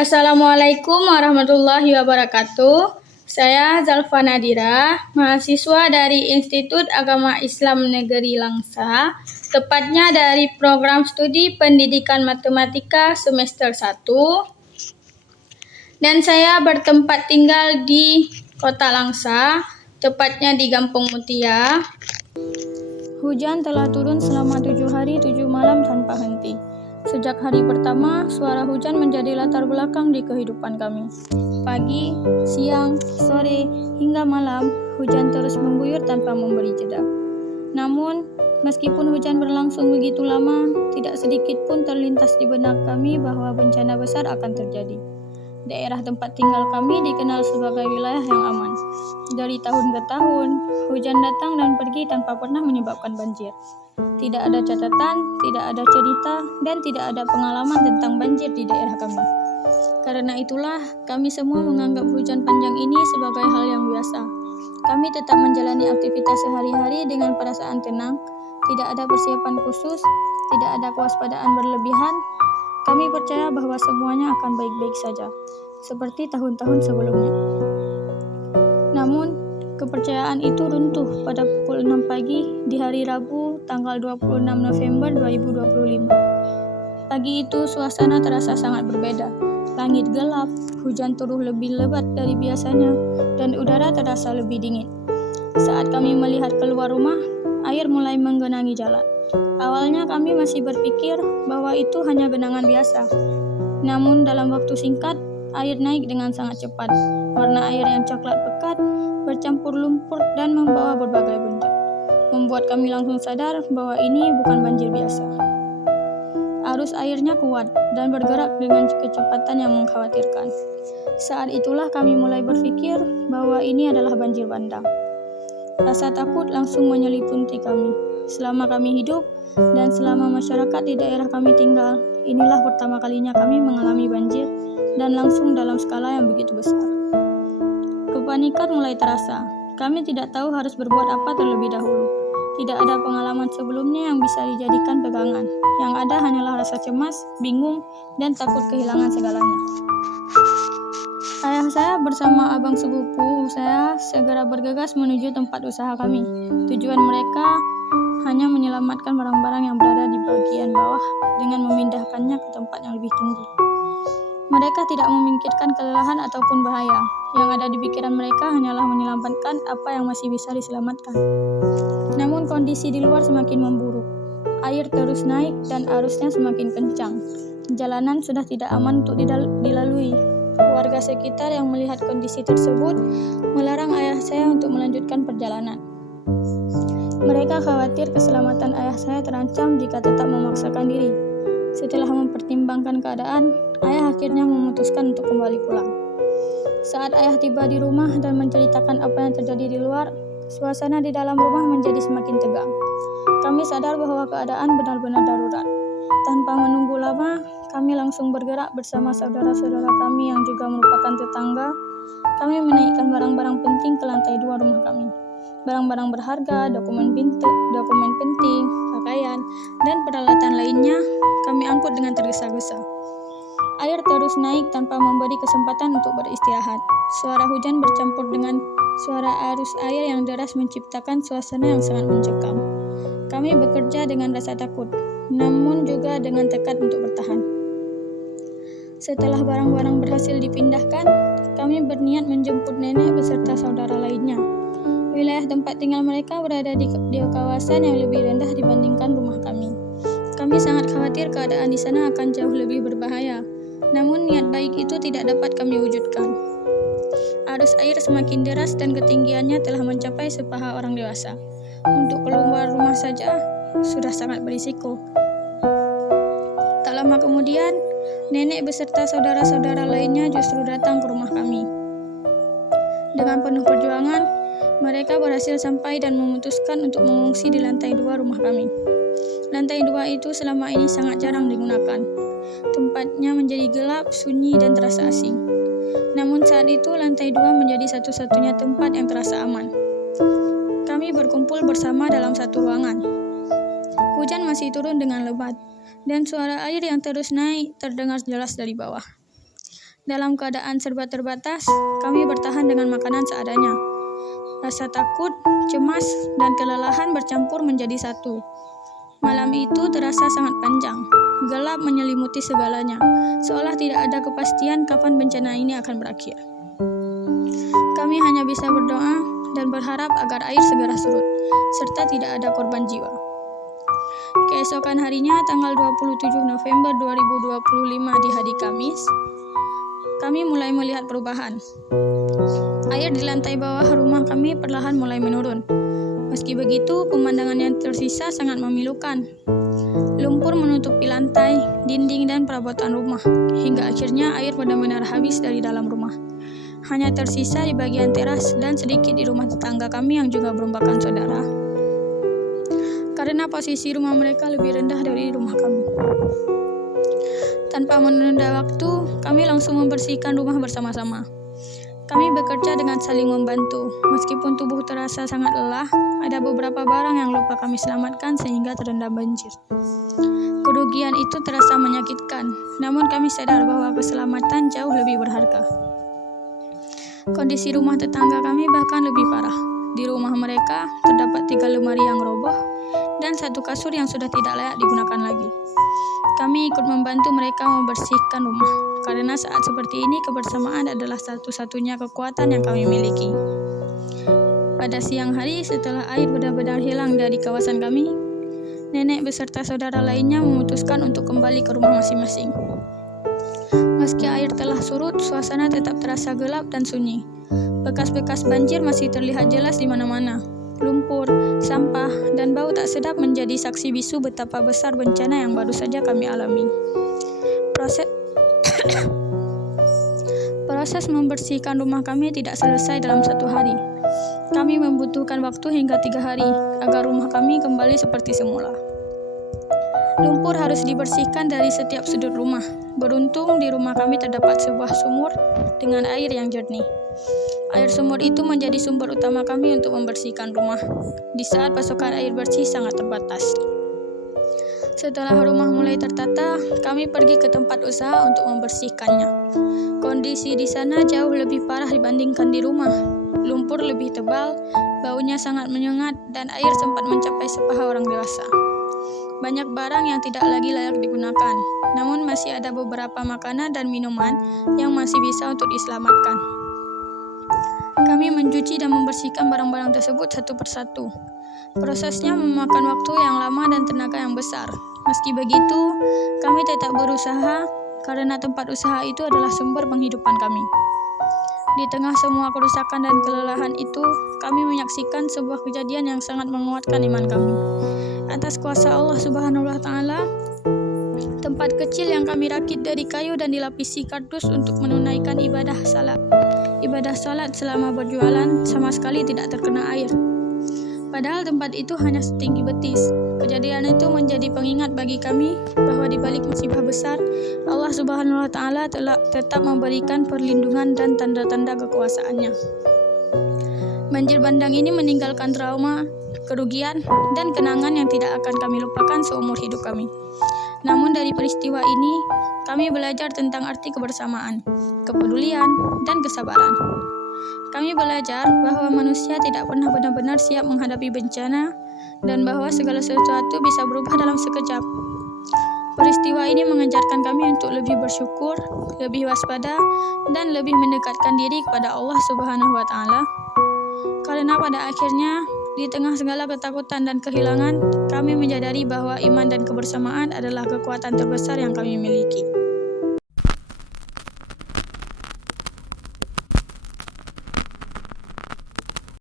Assalamualaikum warahmatullahi wabarakatuh. Saya Zalfa Nadira, mahasiswa dari Institut Agama Islam Negeri Langsa, tepatnya dari program studi Pendidikan Matematika semester 1. Dan saya bertempat tinggal di Kota Langsa, tepatnya di Gampong Mutia. Hujan telah turun selama 7 hari 7 malam tanpa henti. Sejak hari pertama, suara hujan menjadi latar belakang di kehidupan kami. Pagi, siang, sore, hingga malam, hujan terus mengguyur tanpa memberi jeda. Namun, meskipun hujan berlangsung begitu lama, tidak sedikit pun terlintas di benak kami bahwa bencana besar akan terjadi. Daerah tempat tinggal kami dikenal sebagai wilayah yang aman. Dari tahun ke tahun, hujan datang dan pergi tanpa pernah menyebabkan banjir. Tidak ada catatan, tidak ada cerita, dan tidak ada pengalaman tentang banjir di daerah kami. Karena itulah, kami semua menganggap hujan panjang ini sebagai hal yang biasa. Kami tetap menjalani aktivitas sehari-hari dengan perasaan tenang, tidak ada persiapan khusus, tidak ada kewaspadaan berlebihan. Kami percaya bahwa semuanya akan baik-baik saja, seperti tahun-tahun sebelumnya. Namun, kepercayaan itu runtuh pada pukul 6 pagi di hari Rabu, tanggal 26 November 2025. Pagi itu suasana terasa sangat berbeda. Langit gelap, hujan turun lebih lebat dari biasanya, dan udara terasa lebih dingin. Saat kami melihat keluar rumah, air mulai menggenangi jalan. Awalnya kami masih berpikir bahwa itu hanya genangan biasa. Namun dalam waktu singkat, air naik dengan sangat cepat. Warna air yang coklat pekat bercampur lumpur dan membawa berbagai bentuk. Membuat kami langsung sadar bahwa ini bukan banjir biasa. Arus airnya kuat dan bergerak dengan kecepatan yang mengkhawatirkan. Saat itulah kami mulai berpikir bahwa ini adalah banjir bandang. Rasa takut langsung menyelimuti kami. Selama kami hidup dan selama masyarakat di daerah kami tinggal, inilah pertama kalinya kami mengalami banjir dan langsung dalam skala yang begitu besar. Kepanikan mulai terasa. Kami tidak tahu harus berbuat apa terlebih dahulu. Tidak ada pengalaman sebelumnya yang bisa dijadikan pegangan. Yang ada hanyalah rasa cemas, bingung, dan takut kehilangan segalanya. Ayah saya bersama abang sepupu saya segera bergegas menuju tempat usaha kami. Tujuan mereka hanya menyelamatkan barang-barang yang berada di bagian bawah dengan memindahkannya ke tempat yang lebih tinggi. Mereka tidak memikirkan kelelahan ataupun bahaya. Yang ada di pikiran mereka hanyalah menyelamatkan apa yang masih bisa diselamatkan. Namun kondisi di luar semakin memburuk. Air terus naik dan arusnya semakin kencang. Jalanan sudah tidak aman untuk dilalui. Warga sekitar yang melihat kondisi tersebut melarang ayah saya untuk melanjutkan perjalanan. Mereka khawatir keselamatan ayah saya terancam jika tetap memaksakan diri. Setelah mempertimbangkan keadaan, ayah akhirnya memutuskan untuk kembali pulang. Saat ayah tiba di rumah dan menceritakan apa yang terjadi di luar, suasana di dalam rumah menjadi semakin tegang. Kami sadar bahwa keadaan benar-benar darurat. Tanpa menunggu lama, kami langsung bergerak bersama saudara-saudara kami yang juga merupakan tetangga. Kami menaikkan barang-barang penting ke lantai 2 rumah kami. Barang-barang berharga, dokumen penting, pakaian, dan peralatan lainnya kami angkut dengan tergesa-gesa. Air terus naik tanpa memberi kesempatan untuk beristirahat. Suara hujan bercampur dengan suara arus air yang deras menciptakan suasana yang sangat mencekam. Kami bekerja dengan rasa takut, namun juga dengan tekad untuk bertahan. Setelah barang-barang berhasil dipindahkan, kami berniat menjemput nenek beserta saudara lainnya. Wilayah tempat tinggal mereka berada di kawasan yang lebih rendah dibandingkan rumah kami. Kami sangat khawatir keadaan di sana akan jauh lebih berbahaya. Namun niat baik itu tidak dapat kami wujudkan. Arus air semakin deras dan ketinggiannya telah mencapai sepaha orang dewasa. Untuk keluar rumah saja sudah sangat berisiko. Tak lama kemudian, nenek beserta saudara-saudara lainnya justru datang ke rumah kami. Dengan penuh perjuangan, mereka berhasil sampai dan memutuskan untuk mengungsi di lantai 2 rumah kami. Lantai 2 itu selama ini sangat jarang digunakan. Tempatnya menjadi gelap, sunyi, dan terasa asing. Namun saat itu lantai 2 menjadi satu-satunya tempat yang terasa aman. Kami berkumpul bersama dalam satu ruangan. Hujan masih turun dengan lebat, dan suara air yang terus naik terdengar jelas dari bawah. Dalam keadaan serba terbatas, kami bertahan dengan makanan seadanya. Rasa takut, cemas, dan kelelahan bercampur menjadi satu. Malam itu terasa sangat panjang. Gelap menyelimuti segalanya, seolah tidak ada kepastian kapan bencana ini akan berakhir. Kami hanya bisa berdoa dan berharap agar air segera surut, serta tidak ada korban jiwa. Keesokan harinya, tanggal 27 November 2025 di hari Kamis, kami mulai melihat perubahan. Air di lantai bawah rumah kami perlahan mulai menurun. Meski begitu, pemandangan yang tersisa sangat memilukan. Lumpur menutupi lantai, dinding, dan perabotan rumah, hingga akhirnya air benar-benar habis dari dalam rumah. Hanya tersisa di bagian teras dan sedikit di rumah tetangga kami yang juga merupakan saudara. Karena posisi rumah mereka lebih rendah dari rumah kami. Tanpa menunda waktu, kami langsung membersihkan rumah bersama-sama. Kami bekerja dengan saling membantu. Meskipun tubuh terasa sangat lelah, ada beberapa barang yang lupa kami selamatkan sehingga terendam banjir. Kerugian itu terasa menyakitkan, namun kami sadar bahwa keselamatan jauh lebih berharga. Kondisi rumah tetangga kami bahkan lebih parah. Di rumah mereka terdapat 3 lemari yang roboh dan 1 kasur yang sudah tidak layak digunakan lagi. Kami ikut membantu mereka membersihkan rumah, karena saat seperti ini kebersamaan adalah satu-satunya kekuatan yang kami miliki. Pada siang hari, setelah air benar-benar hilang dari kawasan kami, nenek beserta saudara lainnya memutuskan untuk kembali ke rumah masing-masing. Meski air telah surut, suasana tetap terasa gelap dan sunyi. Bekas-bekas banjir masih terlihat jelas di mana-mana. Lumpur, sampah, dan bau tak sedap menjadi saksi bisu betapa besar bencana yang baru saja kami alami. Proses membersihkan rumah kami tidak selesai dalam 1 hari. Kami membutuhkan waktu hingga 3 hari agar rumah kami kembali seperti semula. Lumpur harus dibersihkan dari setiap sudut rumah. Beruntung di rumah kami terdapat sebuah sumur dengan air yang jernih. Air sumur itu menjadi sumber utama kami untuk membersihkan rumah, di saat pasokan air bersih sangat terbatas. Setelah rumah mulai tertata, kami pergi ke tempat usaha untuk membersihkannya. Kondisi di sana jauh lebih parah dibandingkan di rumah. Lumpur lebih tebal, baunya sangat menyengat, dan air sempat mencapai sepaha orang dewasa. Banyak barang yang tidak lagi layak digunakan, namun masih ada beberapa makanan dan minuman yang masih bisa untuk diselamatkan. Kami mencuci dan membersihkan barang-barang tersebut satu persatu. Prosesnya memakan waktu yang lama dan tenaga yang besar. Meski begitu, kami tetap berusaha karena tempat usaha itu adalah sumber penghidupan kami. Di tengah semua kerusakan dan kelelahan itu, kami menyaksikan sebuah kejadian yang sangat menguatkan iman kami. Atas kuasa Allah Subhanahu wa Ta'ala, tempat kecil yang kami rakit dari kayu dan dilapisi kardus untuk menunaikan ibadah salat. Ibadah salat selama berjualan sama sekali tidak terkena air. Padahal tempat itu hanya setinggi betis. Kejadian itu menjadi pengingat bagi kami bahwa di balik musibah besar, Allah Subhanahu wa Ta'ala telah tetap memberikan perlindungan dan tanda-tanda kekuasaannya. Banjir bandang ini meninggalkan trauma, kerugian, dan kenangan yang tidak akan kami lupakan seumur hidup kami. Namun dari peristiwa ini, kami belajar tentang arti kebersamaan, kepedulian, dan kesabaran. Kami belajar bahwa manusia tidak pernah benar-benar siap menghadapi bencana dan bahwa segala sesuatu bisa berubah dalam sekejap. Peristiwa ini mengajarkan kami untuk lebih bersyukur, lebih waspada, dan lebih mendekatkan diri kepada Allah Subhanahu wa Ta'ala. Karena pada akhirnya, di tengah segala ketakutan dan kehilangan, kami menyadari bahwa iman dan kebersamaan adalah kekuatan terbesar yang kami miliki.